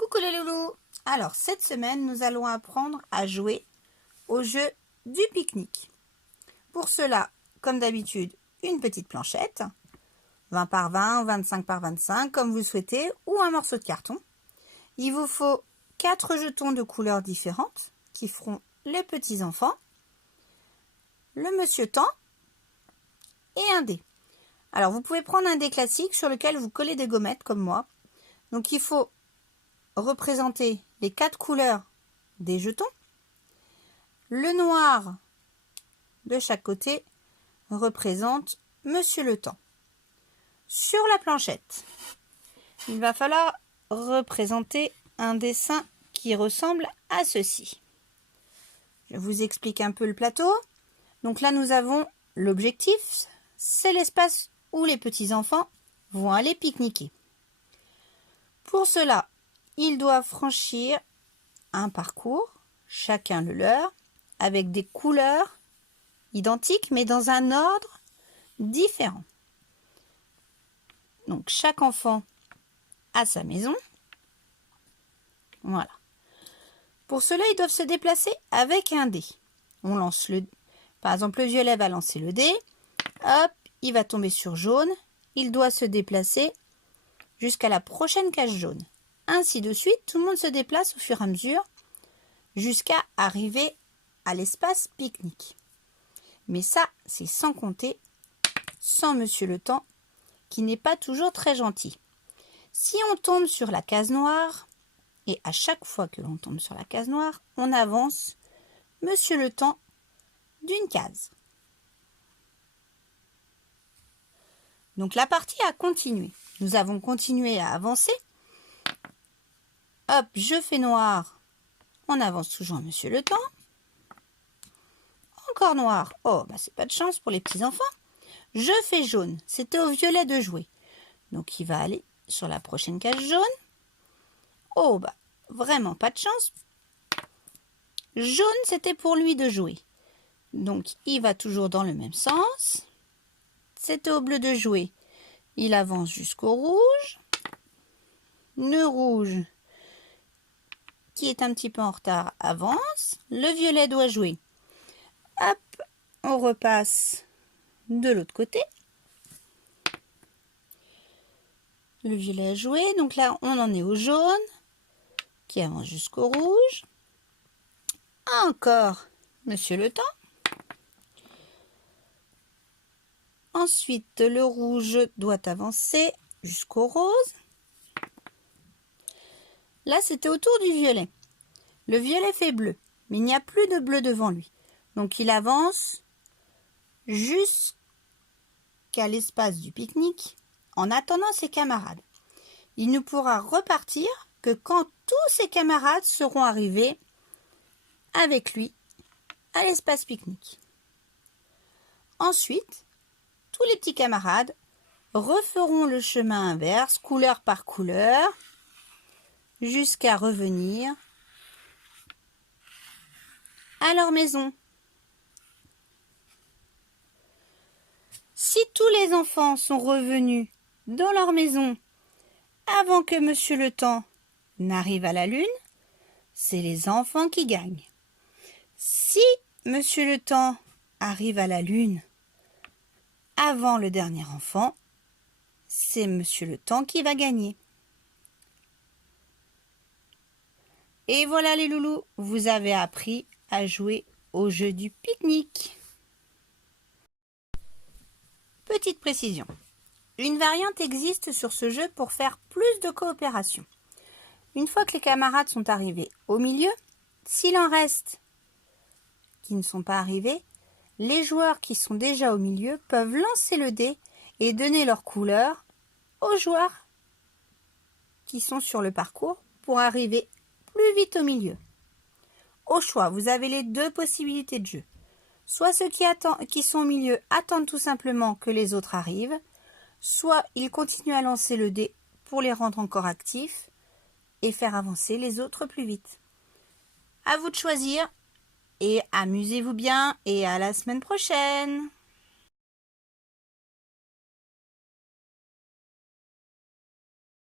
Coucou les loulous! Alors cette semaine nous allons apprendre à jouer au jeu du pique-nique. Pour cela, comme d'habitude, une petite planchette, 20 par 20, 25 par 25 comme vous souhaitez, ou un morceau de carton. Il vous faut 4 jetons de couleurs différentes qui feront les petits enfants, le monsieur temps et un dé. Alors vous pouvez prendre un dé classique sur lequel vous collez des gommettes comme moi. Donc il faut représenter les 4 couleurs des jetons. Le noir de chaque côté représente Monsieur le Temps. Sur la planchette, il va falloir représenter un dessin qui ressemble à ceci. Je vous explique un peu le plateau. Donc là, nous avons l'objectif, c'est l'espace où les petits-enfants vont aller pique-niquer. Pour cela, ils doivent franchir un parcours, chacun le leur, avec des couleurs identiques, mais dans un ordre différent. Donc, chaque enfant a sa maison. Voilà. Pour cela, ils doivent se déplacer avec un dé. On lance par exemple, le violet va lancer le dé. Hop, il va tomber sur jaune. Il doit se déplacer jusqu'à la prochaine case jaune. Ainsi de suite, tout le monde se déplace au fur et à mesure jusqu'à arriver à l'espace pique-nique. Mais ça, c'est sans compter sans Monsieur le Temps, qui n'est pas toujours très gentil. Si on tombe sur la case noire, et à chaque fois que l'on tombe sur la case noire, on avance Monsieur le Temps d'une case. Donc la partie a continué. Nous avons continué à avancer. Hop, je fais noir. On avance toujours Monsieur le Temps. Encore noir. Oh, bah c'est pas de chance pour les petits-enfants. Je fais jaune. C'était au violet de jouer. Donc il va aller sur la prochaine case jaune. Oh, bah vraiment pas de chance. Jaune, c'était pour lui de jouer. Donc il va toujours dans le même sens. C'était au bleu de jouer. Il avance jusqu'au rouge. Le rouge, qui est un petit peu en retard, avance. Le violet doit jouer. Hop, on repasse de l'autre côté. Le violet a joué. Donc là, on en est au jaune, qui avance jusqu'au rouge. Encore Monsieur le Temps. Ensuite, le rouge doit avancer jusqu'au rose. Là, c'était au tour du violet. Le violet fait bleu, mais il n'y a plus de bleu devant lui. Donc, il avance jusqu'à l'espace du pique-nique en attendant ses camarades. Il ne pourra repartir que quand tous ses camarades seront arrivés avec lui à l'espace pique-nique. Ensuite, tous les petits camarades referont le chemin inverse, couleur par couleur, jusqu'à revenir à leur maison. Si tous les enfants sont revenus dans leur maison avant que Monsieur le Temps n'arrive à la lune, c'est les enfants qui gagnent. Si Monsieur le Temps arrive à la lune avant le dernier enfant, c'est Monsieur le Temps qui va gagner. Et voilà les loulous, vous avez appris à jouer au jeu du pique-nique. Petite précision, une variante existe sur ce jeu pour faire plus de coopération. Une fois que les camarades sont arrivés au milieu, s'il en reste qui ne sont pas arrivés, les joueurs qui sont déjà au milieu peuvent lancer le dé et donner leur couleur aux joueurs qui sont sur le parcours pour arriver plus vite au milieu. Au choix, vous avez les deux possibilités de jeu. Soit ceux qui sont au milieu attendent tout simplement que les autres arrivent, soit ils continuent à lancer le dé pour les rendre encore actifs et faire avancer les autres plus vite. À vous de choisir et amusez-vous bien et à la semaine prochaine!